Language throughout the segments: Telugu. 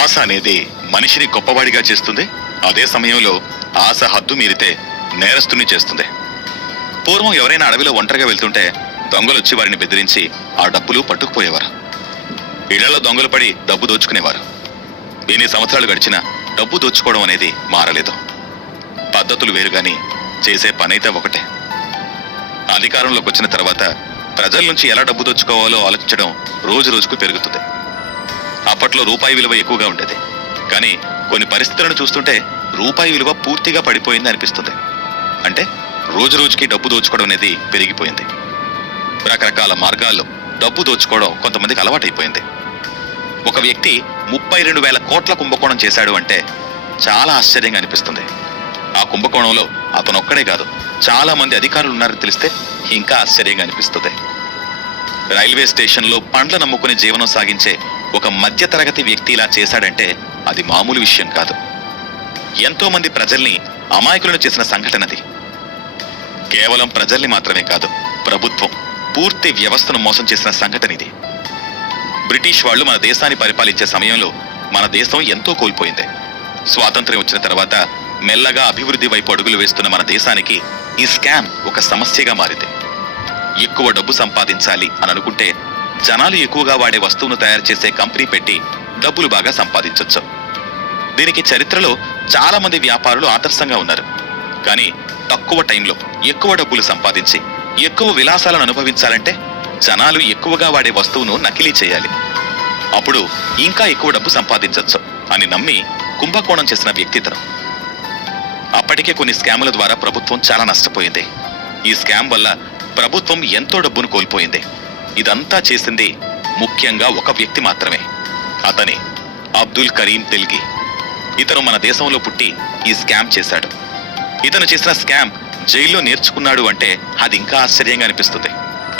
ఆశ అనేది మనిషిని గొప్పవాడిగా చేస్తుంది. అదే సమయంలో ఆశ హద్దు మీరితే నేరస్తుని చేస్తుంది. పూర్వం ఎవరైనా అడవిలో ఒంటరిగా వెళ్తుంటే దొంగలొచ్చి వారిని బెదిరించి ఆ డబ్బులు పట్టుకుపోయేవారు. ఇళ్లలో దొంగలు పడి డబ్బు దోచుకునేవారు. ఎన్ని సంవత్సరాలు గడిచినా డబ్బు దోచుకోవడం అనేది మారలేదు. పద్ధతులు వేరుగాని చేసే పనైతే ఒకటే. అధికారంలోకి వచ్చిన తర్వాత ప్రజల నుంచి ఎలా డబ్బు దోచుకోవాలో ఆలోచించడం రోజు రోజుకు పెరుగుతుంది. అప్పట్లో రూపాయి విలువ ఎక్కువగా ఉండేది. కానీ కొన్ని పరిస్థితులను చూస్తుంటే రూపాయి విలువ పూర్తిగా పడిపోయింది అనిపిస్తుంది. అంటే రోజు రోజుకి డబ్బు దోచుకోవడం అనేది పెరిగిపోయింది. రకరకాల మార్గాల్లో డబ్బు దోచుకోవడం కొంతమందికి అలవాటైపోయింది. ఒక వ్యక్తి 32,000 కోట్ల కుంభకోణం చేశాడు అంటే చాలా ఆశ్చర్యంగా అనిపిస్తుంది. ఆ కుంభకోణంలో అతనొక్కడే కాదు, చాలా మంది అధికారులు ఉన్నారని తెలిస్తే ఇంకా ఆశ్చర్యంగా అనిపిస్తుంది. రైల్వే స్టేషన్లో పండ్ల నమ్ముకుని జీవనం సాగించే ఒక మధ్యతరగతి వ్యక్తి ఇలా చేశాడంటే అది మామూలు విషయం కాదు. ఎంతో మంది ప్రజల్ని అమాయకులను చేసిన సంఘటనది. కేవలం ప్రజల్ని మాత్రమే కాదు, ప్రభుత్వం పూర్తి వ్యవస్థను మోసం చేసిన సంఘటన ఇది. బ్రిటిష్ వాళ్లు మన దేశాన్ని పరిపాలించే సమయంలో మన దేశం ఎంతో కోల్పోయింది. స్వాతంత్ర్యం వచ్చిన తర్వాత మెల్లగా అభివృద్ధి వైపు అడుగులు వేస్తున్న మన దేశానికి ఈ స్కామ్ ఒక సమస్యగా మారింది. ఎక్కువ డబ్బు సంపాదించాలి అని అనుకుంటే జనాలు ఎక్కువగా వాడే వస్తువును తయారు చేసే కంపెనీ పెట్టి డబ్బులు బాగా సంపాదించొచ్చు. దీనికి చరిత్రలో చాలా మంది వ్యాపారులు ఆదర్శంగా ఉన్నారు. కానీ తక్కువ టైంలో ఎక్కువ డబ్బులు సంపాదించి ఎక్కువ విలాసాలను అనుభవించాలంటే జనాలు ఎక్కువగా వాడే వస్తువును నకిలీ చేయాలి. అప్పుడు ఇంకా ఎక్కువ డబ్బు సంపాదించొచ్చు అని నమ్మి కుంభకోణం చేసిన వ్యక్తితనం. అప్పటికే కొన్ని స్కాముల ద్వారా ప్రభుత్వం చాలా నష్టపోయింది. ఈ స్కామ్ వల్ల ప్రభుత్వం ఎంతో డబ్బును కోల్పోయింది. ఇదంతా చేసింది ముఖ్యంగా ఒక వ్యక్తి మాత్రమే. అతని అబ్దుల్ కరీం తెల్గి. ఇతను మన దేశంలో పుట్టి ఈ స్కామ్ చేశాడు. ఇతను చేసిన స్కామ్ జైల్లో నేర్చుకున్నాడు అంటే అది ఇంకా ఆశ్చర్యంగా అనిపిస్తుంది.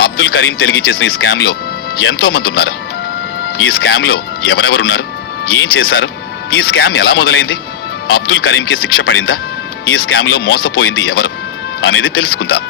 అబ్దుల్ కరీం తెల్గి చేసిన ఈ స్కామ్ లో ఎంతో మంది ఉన్నారు. ఈ స్కామ్ లో ఎవరెవరున్నారు, ఏం చేశారు, ఈ స్కామ్ ఎలా మొదలైంది, అబ్దుల్ కరీంకి శిక్ష పడిందా, ఈ స్కామ్ లో మోసపోయింది ఎవరు అనేది తెలుసుకుందాం.